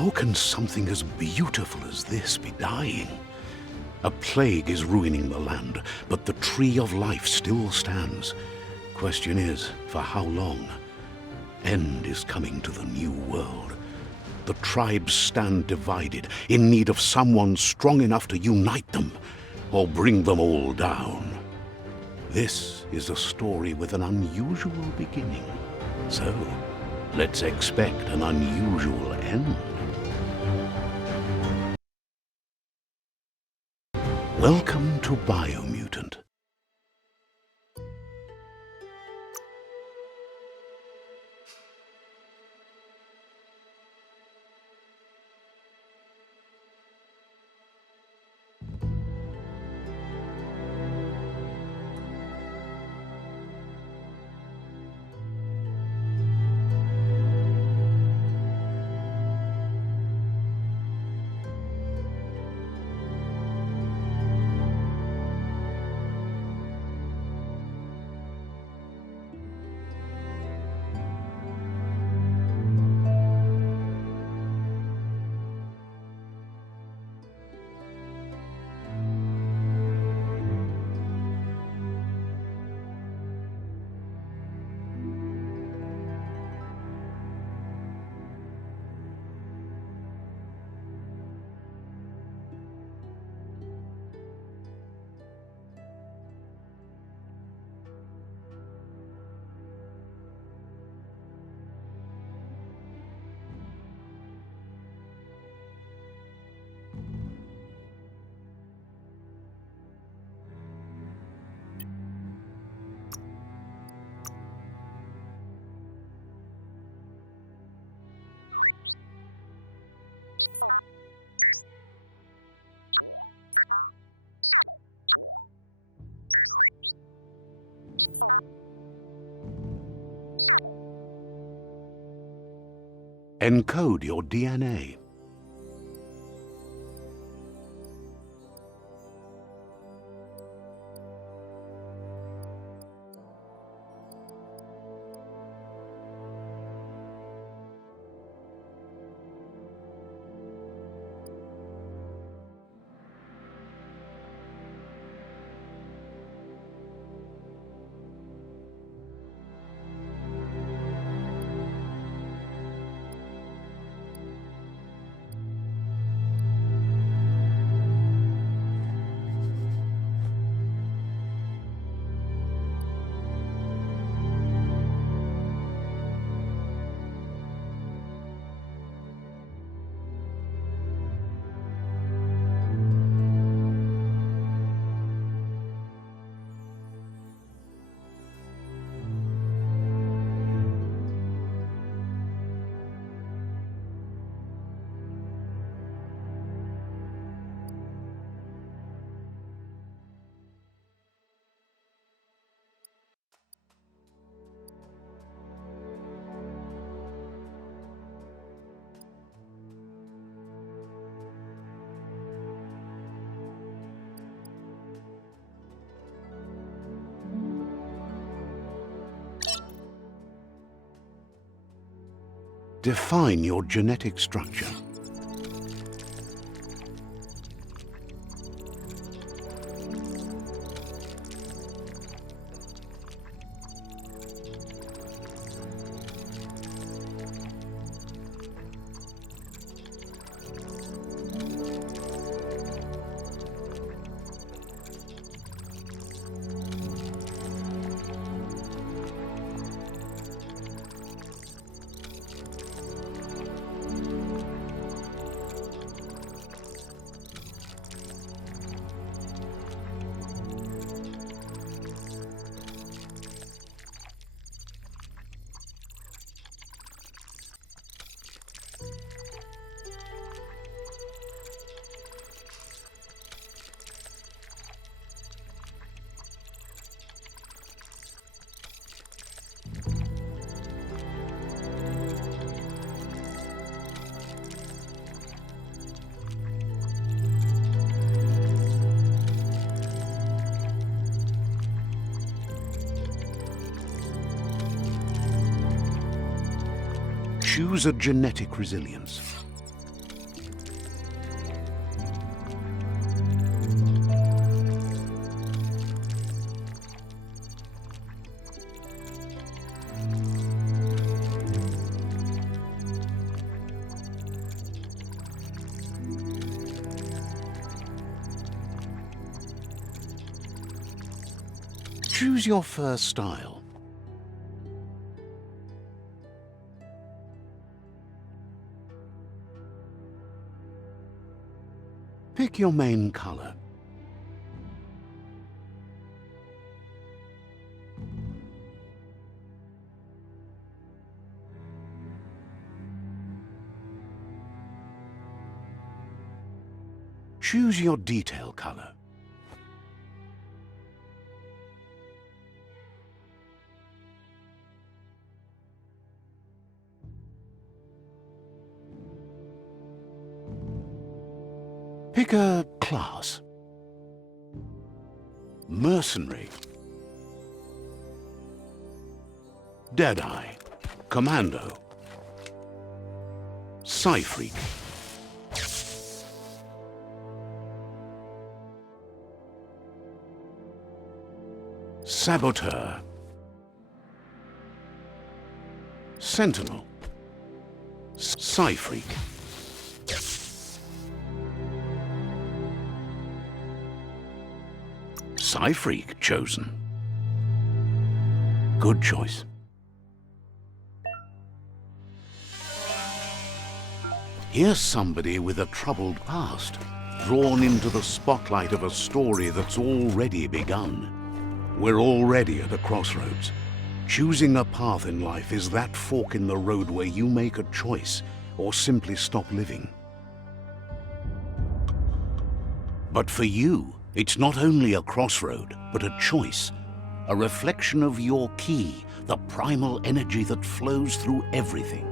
How can something as beautiful as this be dying? A plague is ruining the land, but the tree of life still stands. Question is, for how long? End is coming to the new world. The tribes stand divided, in need of someone strong enough to unite them, or bring them all down. This is a story with an unusual beginning. So, let's expect an unusual end. Welcome to Biomutant. Encode your DNA. Define your genetic structure. Choose a genetic resilience. Choose your first style. Pick your main color. Choose your detail color. Pick a class. Mercenary. Deadeye. Commando. Psy-Freak. Saboteur. Sentinel. Psy-Freak. Psy-Freak chosen. Good choice. Here's somebody with a troubled past, drawn into the spotlight of a story that's already begun. We're already at a crossroads. Choosing a path in life is that fork in the road where you make a choice or simply stop living. But for you, it's not only a crossroad, but a choice. A reflection of your key, the primal energy that flows through everything.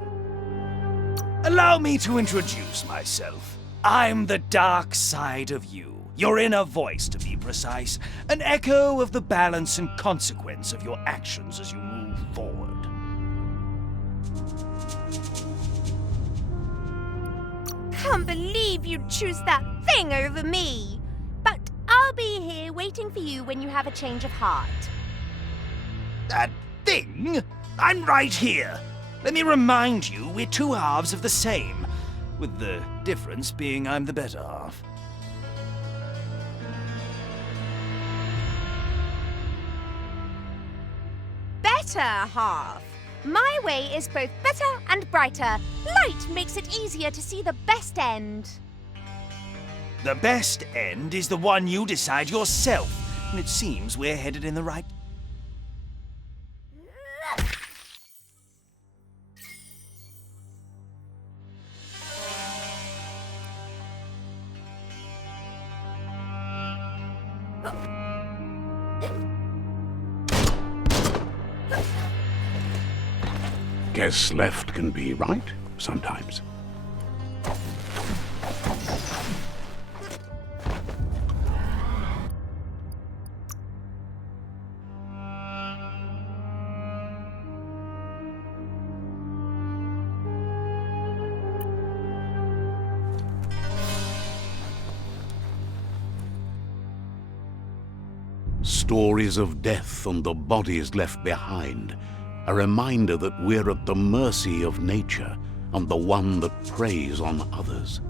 Allow me to introduce myself. I'm the dark side of you. Your inner voice, to be precise. An echo of the balance and consequence of your actions as you move forward. Can't believe you'd choose that thing over me. But I'll be here waiting for you when you have a change of heart. That thing? I'm right here. Let me remind you, we're two halves of the same, with the difference being I'm the better half. Better half. My way is both better and brighter. Light makes it easier to see the best end. The best end is the one you decide yourself, and it seems we're headed in the right... Guess left can be right sometimes. Stories of death and the bodies left behind. A reminder that we're at the mercy of nature and the one that preys on others.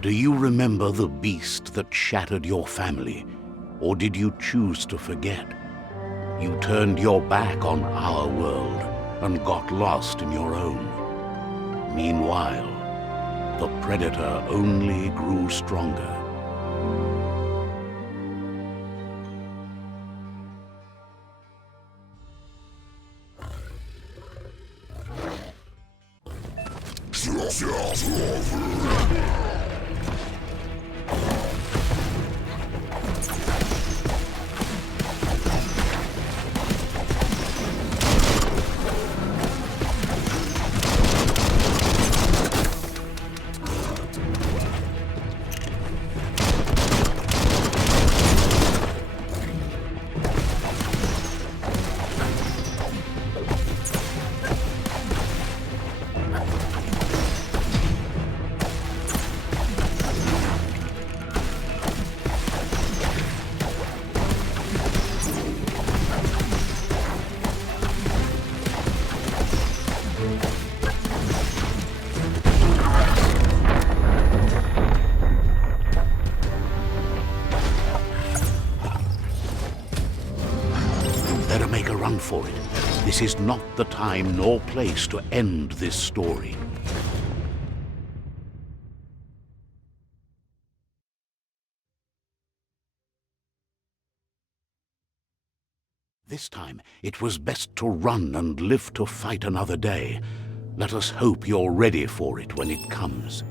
Do you remember the beast that shattered your family, or did you choose to forget? You turned your back on our world and got lost in your own. Meanwhile, the predator only grew stronger. This is not the time nor place to end this story. This time, it was best to run and live to fight another day. Let us hope you're ready for it when it comes.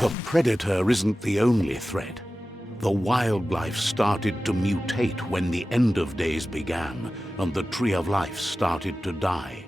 The predator isn't the only threat. The wildlife started to mutate when the end of days began, and the tree of life started to die.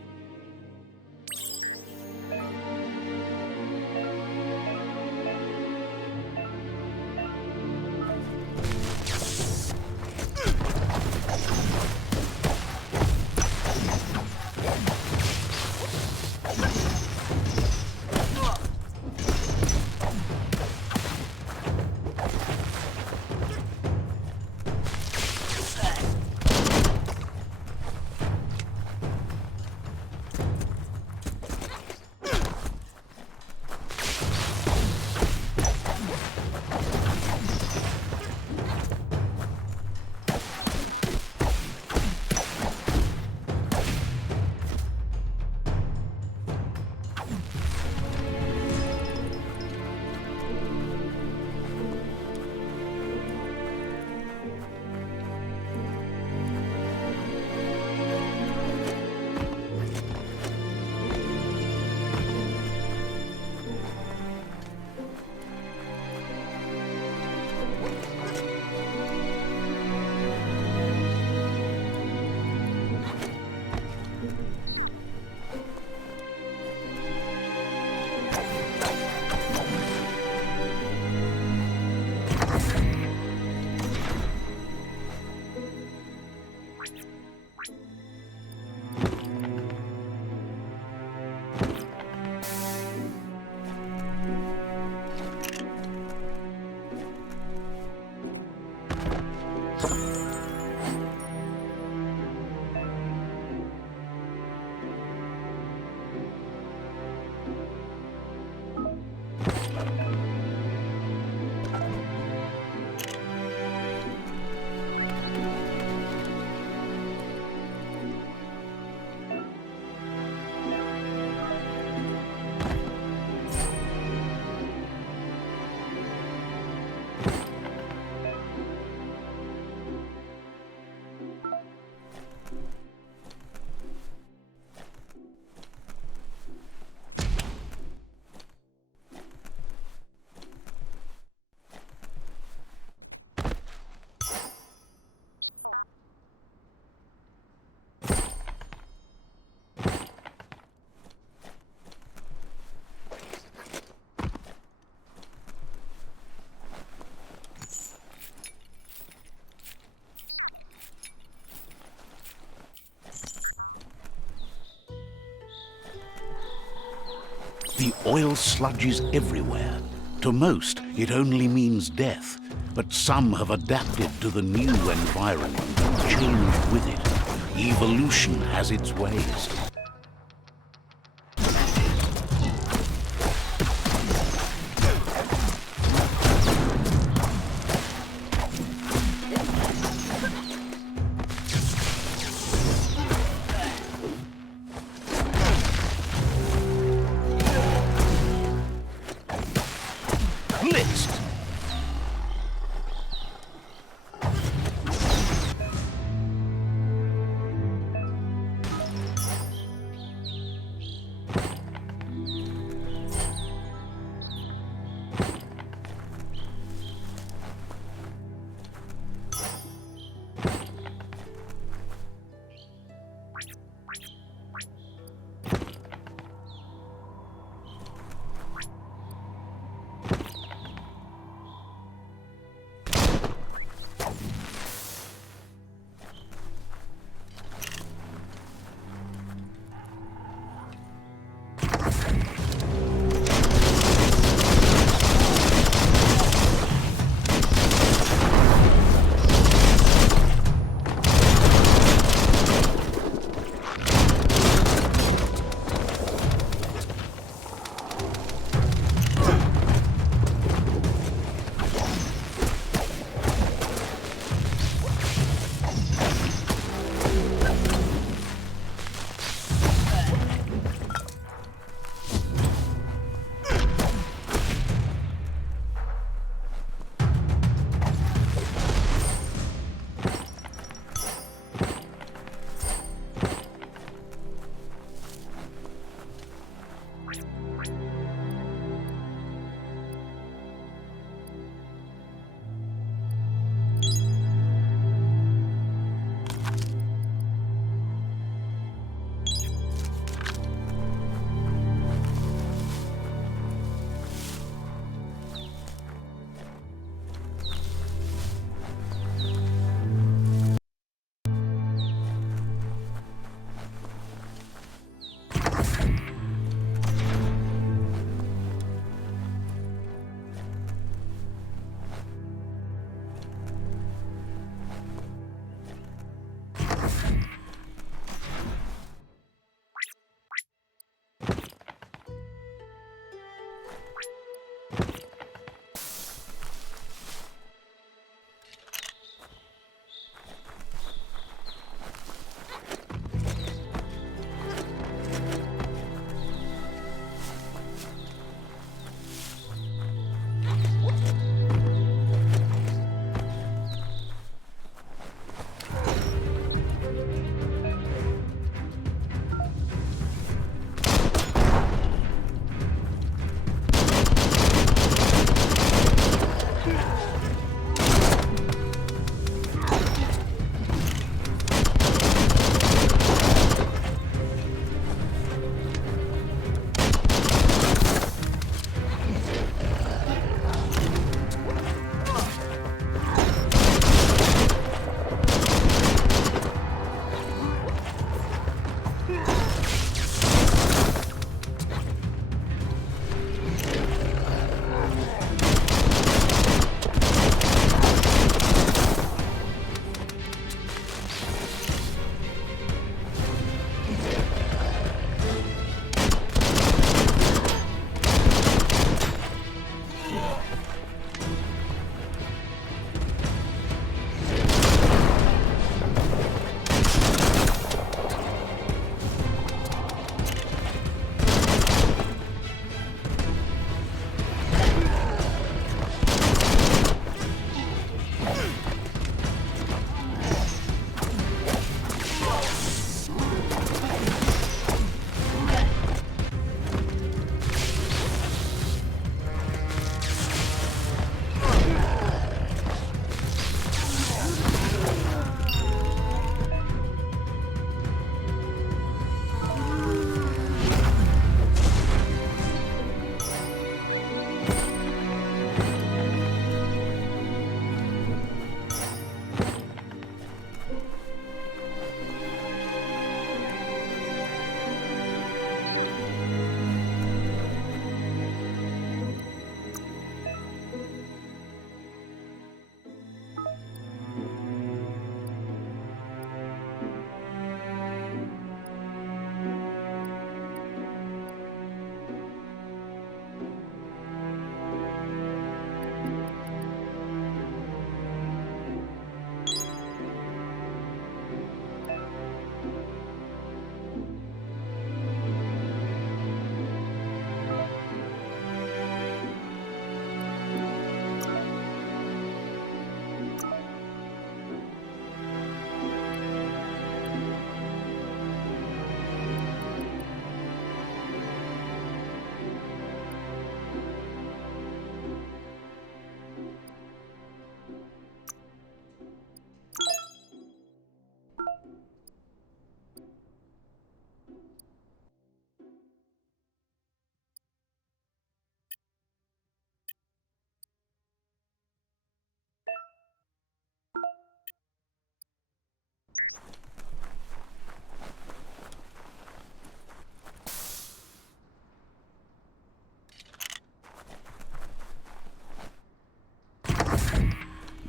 The oil sludge is everywhere. To most, it only means death, but some have adapted to the new environment and changed with it. Evolution has its ways.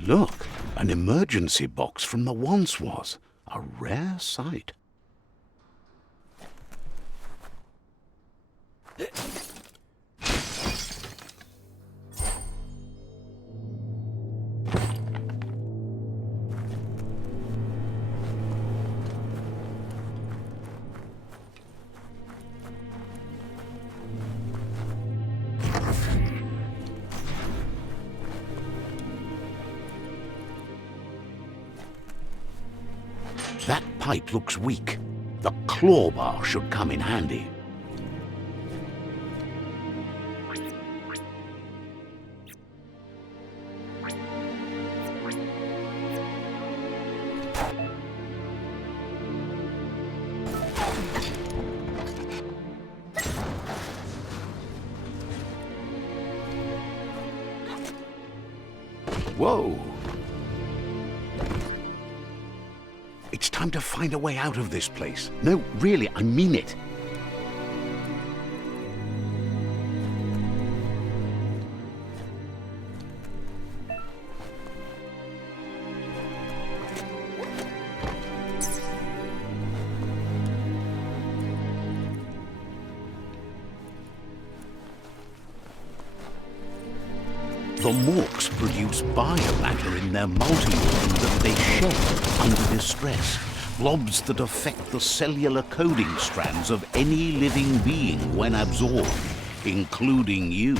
Look, an emergency box from the once was. A rare sight. That pipe looks weak. The claw bar should come in handy. Whoa! It's time to find a way out of this place. No, really, I mean it. The morks produce biomatter in their multi-organ that they shed under distress. Blobs that affect the cellular coding strands of any living being when absorbed, including you.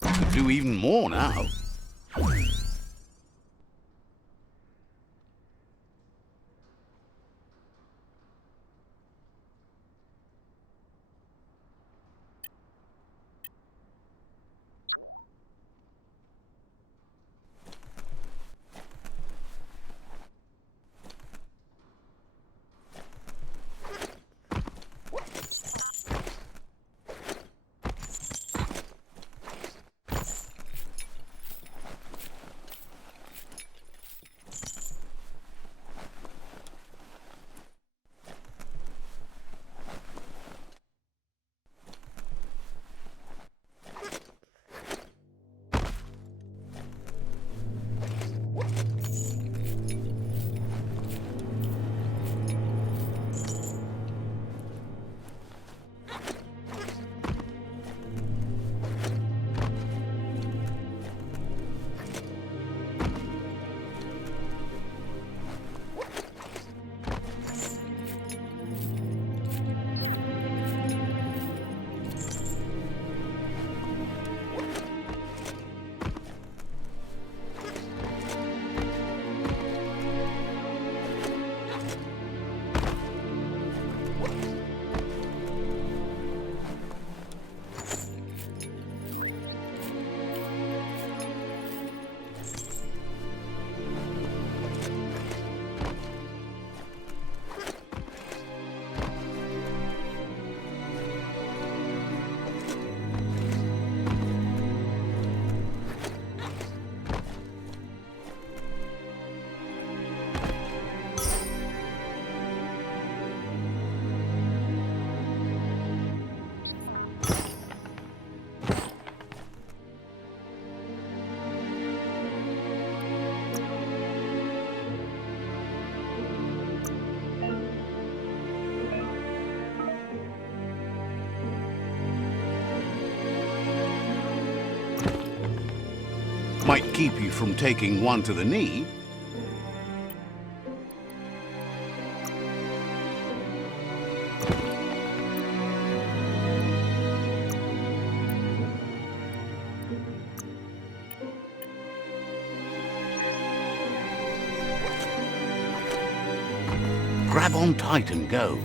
Could do even more now. keep you from taking one to the knee. Grab on tight and go.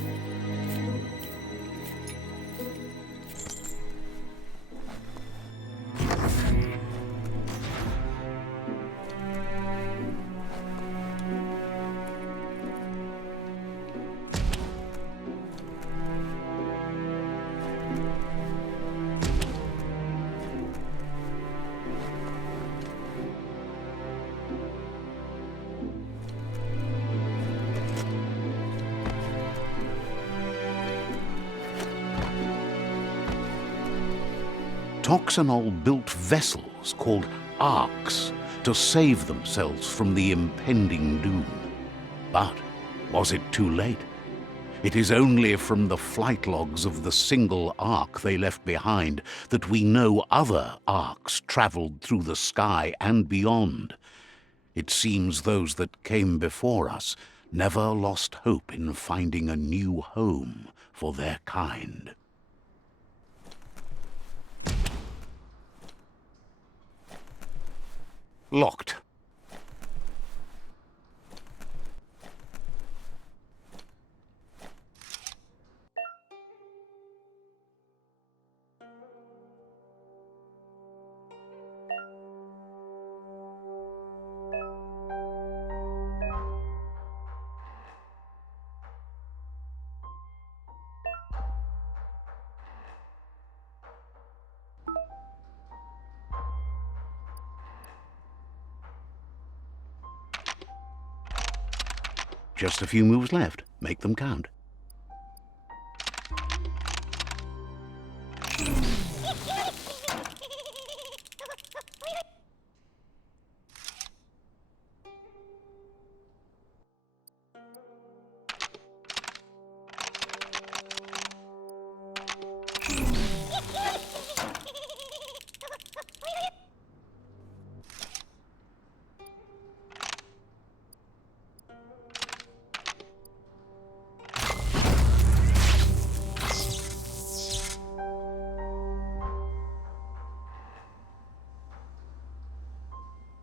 Toxanol built vessels called arks to save themselves from the impending doom. But was it too late? It is only from the flight logs of the single ark they left behind that we know other arks traveled through the sky and beyond. It seems those that came before us never lost hope in finding a new home for their kind. Locked. Just a few moves left. Make them count.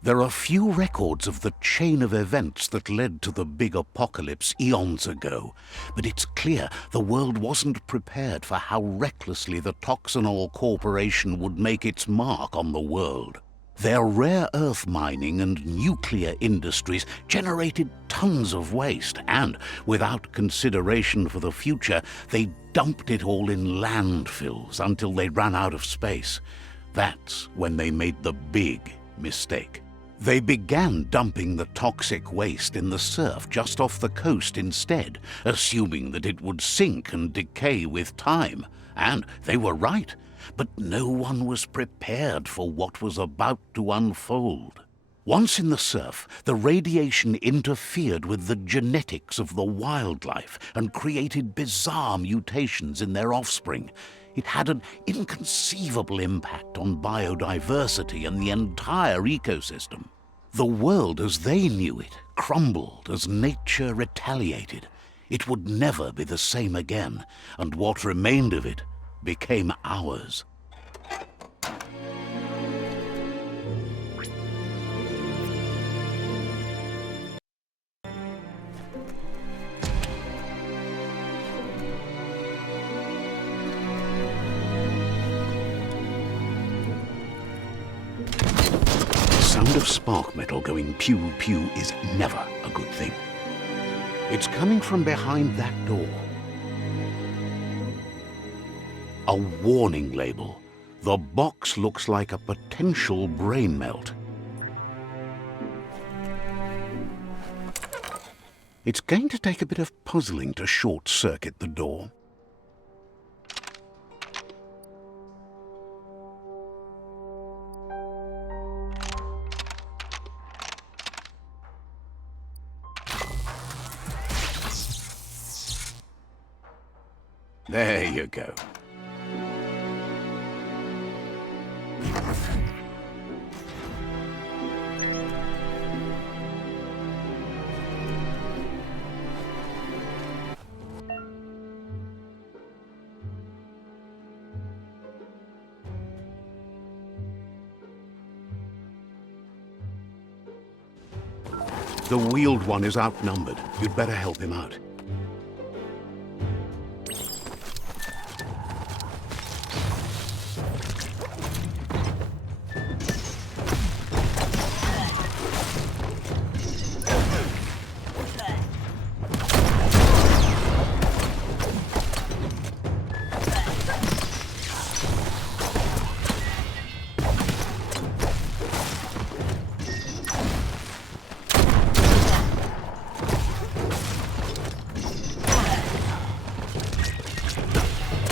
There are few records of the chain of events that led to the big apocalypse eons ago, but it's clear the world wasn't prepared for how recklessly the Toxanol Corporation would make its mark on the world. Their rare earth mining and nuclear industries generated tons of waste, and, without consideration for the future, they dumped it all in landfills until they ran out of space. That's when they made the big mistake. They began dumping the toxic waste in the surf just off the coast instead, assuming that it would sink and decay with time. And they were right, but no one was prepared for what was about to unfold. Once in the surf, the radiation interfered with the genetics of the wildlife and created bizarre mutations in their offspring. It had an inconceivable impact on biodiversity and the entire ecosystem. The world as they knew it crumbled as nature retaliated. It would never be the same again, and what remained of it became ours. The sound of spark metal going pew-pew is never a good thing. It's coming from behind that door. A warning label. The box looks like a potential brain melt. It's going to take a bit of puzzling to short-circuit the door. There you go. The Wheeled One is outnumbered. You'd better help him out.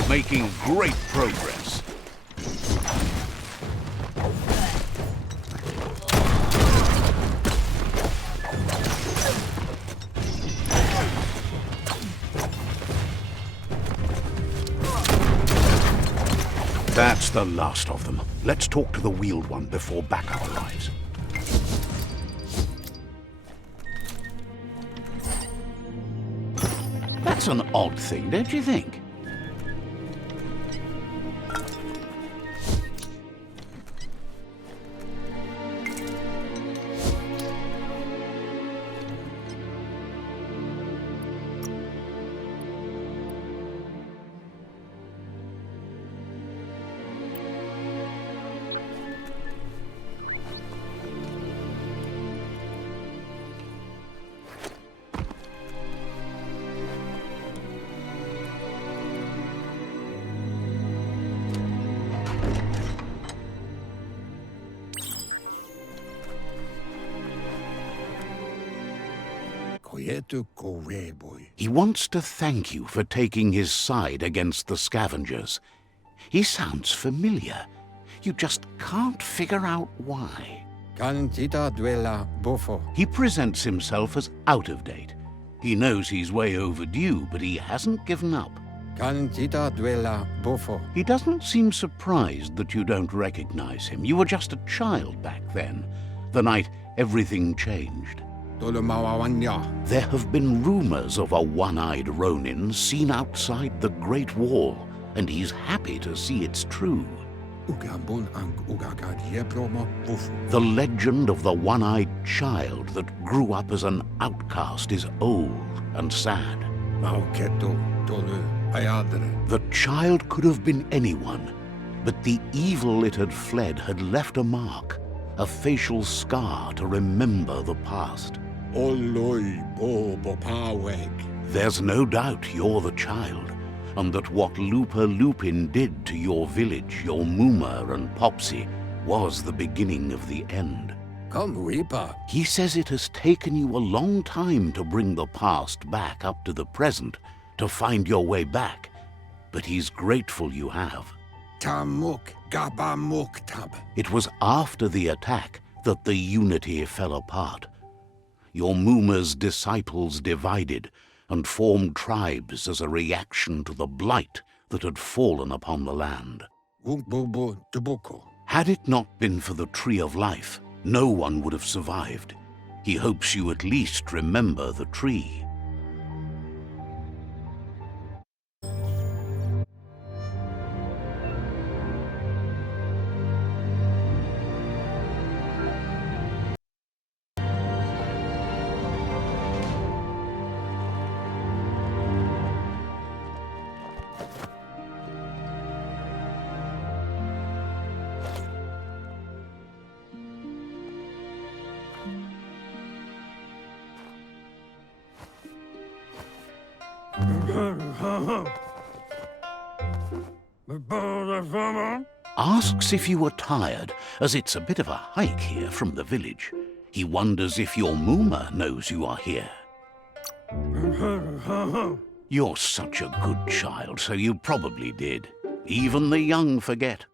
Making great progress. That's the last of them. Let's talk to the Wheeled One before backup arrives. That's an odd thing, don't you think? He wants to thank you for taking his side against the scavengers. He sounds familiar. You just can't figure out why. He presents himself as out of date. He knows he's way overdue, but he hasn't given up. He doesn't seem surprised that you don't recognize him. You were just a child back then, the night everything changed. There have been rumors of a one-eyed Ronin seen outside the Great Wall, and he's happy to see it's true. The legend of the one-eyed child that grew up as an outcast is old and sad. The child could have been anyone, but the evil it had fled had left a mark, a facial scar to remember the past. There's no doubt you're the child, and that what Lupa Lupin did to your village, your Muma and Popsy, was the beginning of the end. He says it has taken you a long time to bring the past back up to the present, to find your way back, but he's grateful you have. It was after the attack that the unity fell apart. Your Muma's disciples divided and formed tribes as a reaction to the blight that had fallen upon the land. Had it not been for the Tree of Life, no one would have survived. He hopes you at least remember the tree. Asks if you were tired, as it's a bit of a hike here from the village. He wonders if your Muma knows you are here. You're such a good child, so you probably did. Even the young forget.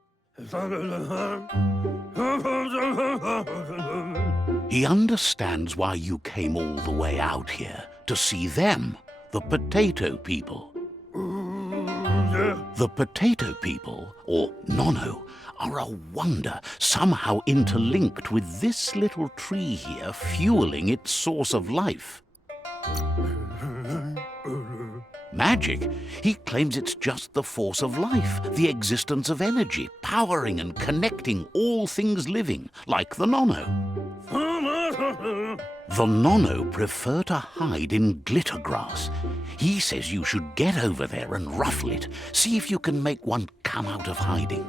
He understands why you came all the way out here, to see them, the potato people. The potato people, or Nono, are a wonder, somehow interlinked with this little tree here fueling its source of life. Magic? He claims it's just the force of life, the existence of energy, powering and connecting all things living, like the Nono. The Nono prefer to hide in glitter grass. He says you should get over there and ruffle it. See if you can make one come out of hiding.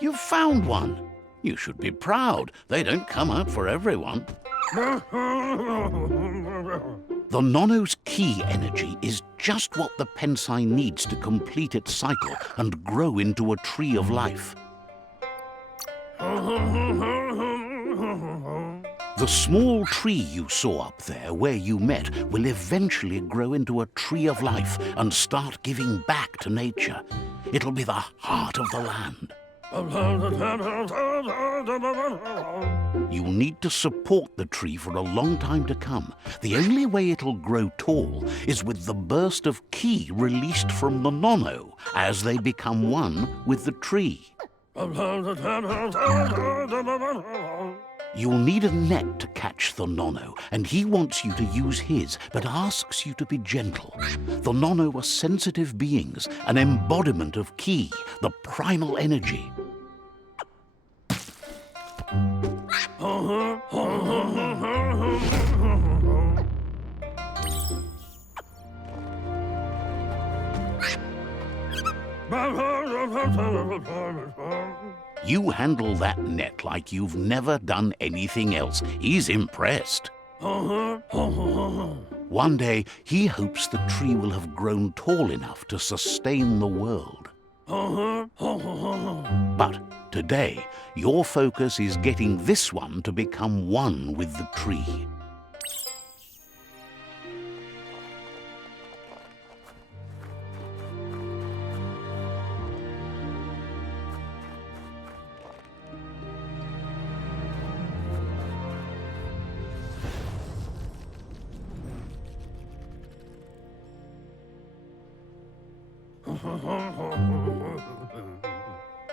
You've found one. You should be proud. They don't come out for everyone. The Nono's key energy is just what the Pensai needs to complete its cycle and grow into a tree of life. The small tree you saw up there where you met will eventually grow into a tree of life and start giving back to nature. It'll be the heart of the land. You'll need to support the tree for a long time to come. The only way it'll grow tall is with the burst of ki released from the Nono as they become one with the tree. You'll need a net to catch the Nono, and he wants you to use his, but asks you to be gentle. The Nono are sensitive beings, an embodiment of ki, the primal energy. You handle that net like you've never done anything else. He's impressed. One day, he hopes the tree will have grown tall enough to sustain the world. But today, your focus is getting this one to become one with the tree.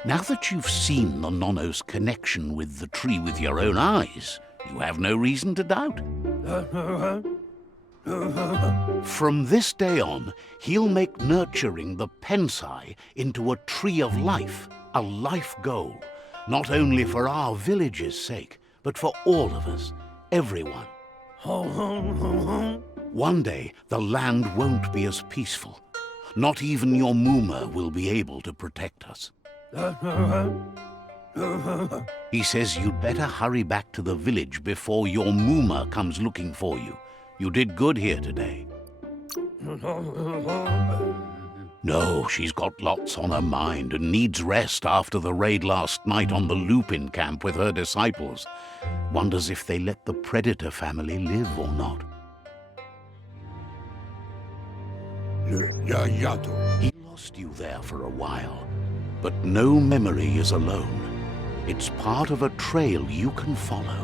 Now that you've seen the Nono's connection with the tree with your own eyes, you have no reason to doubt. From this day on, he'll make nurturing the Pensai into a tree of life, a life goal, not only for our village's sake, but for all of us, everyone. One day, the land won't be as peaceful. Not even your Muma will be able to protect us. He says you'd better hurry back to the village before your Muma comes looking for you. You did good here today. No, she's got lots on her mind and needs rest after the raid last night on the Lupin camp with her disciples. Wonders if they let the Predator family live or not. He lost you there for a while, but no memory is alone. It's part of a trail you can follow.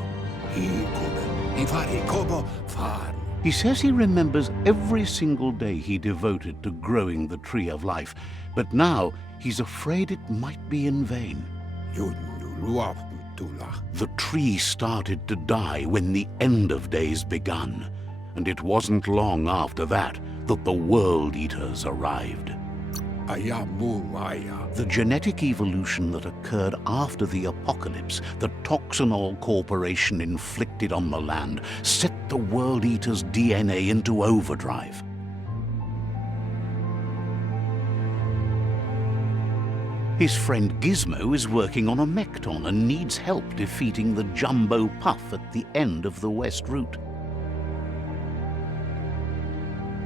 He says he remembers every single day he devoted to growing the tree of life, but now he's afraid it might be in vain. The tree started to die when the end of days begun, and it wasn't long after that the World Eaters arrived. The genetic evolution that occurred after the apocalypse the Toxinol Corporation inflicted on the land set the World Eaters' DNA into overdrive. His friend Gizmo is working on a Mekton and needs help defeating the Jumbo Puff at the end of the West Route.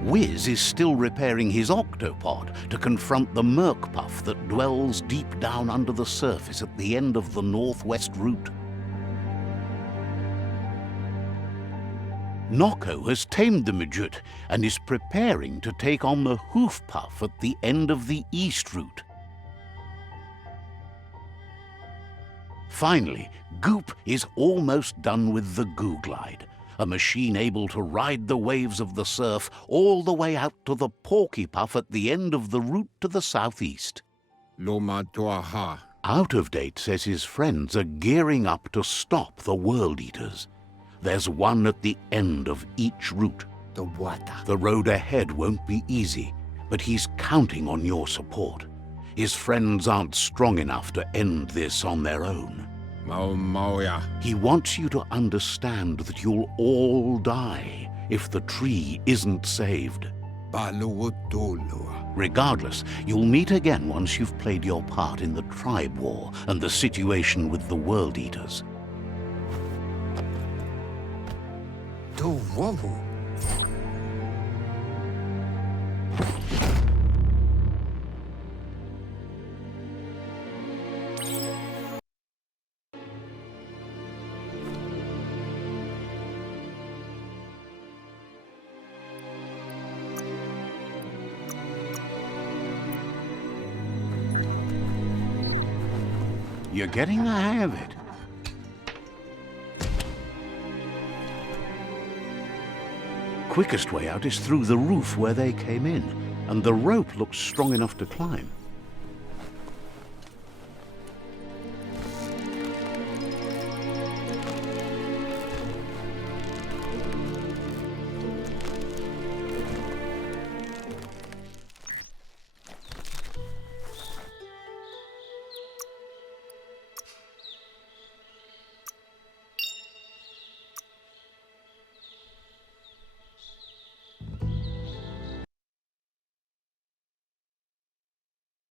Wiz is still repairing his octopod to confront the Merc Puff that dwells deep down under the surface at the end of the Northwest Route. Noko has tamed the Midget and is preparing to take on the Hoof Puff at the end of the East Route. Finally, Goop is almost done with the Googlide, a machine able to ride the waves of the surf all the way out to the Porky Puff at the end of the route to the southeast. Out of Date says his friends are gearing up to stop the World Eaters. There's one at the end of each route. The water. The road ahead won't be easy, but he's counting on your support. His friends aren't strong enough to end this on their own. Mauya. He wants you to understand that you'll all die if the tree isn't saved. Baluwutulu. Regardless, you'll meet again once you've played your part in the tribe war and the situation with the World Eaters. Do wovu. You're getting the hang of it. Quickest way out is through the roof where they came in, and the rope looks strong enough to climb.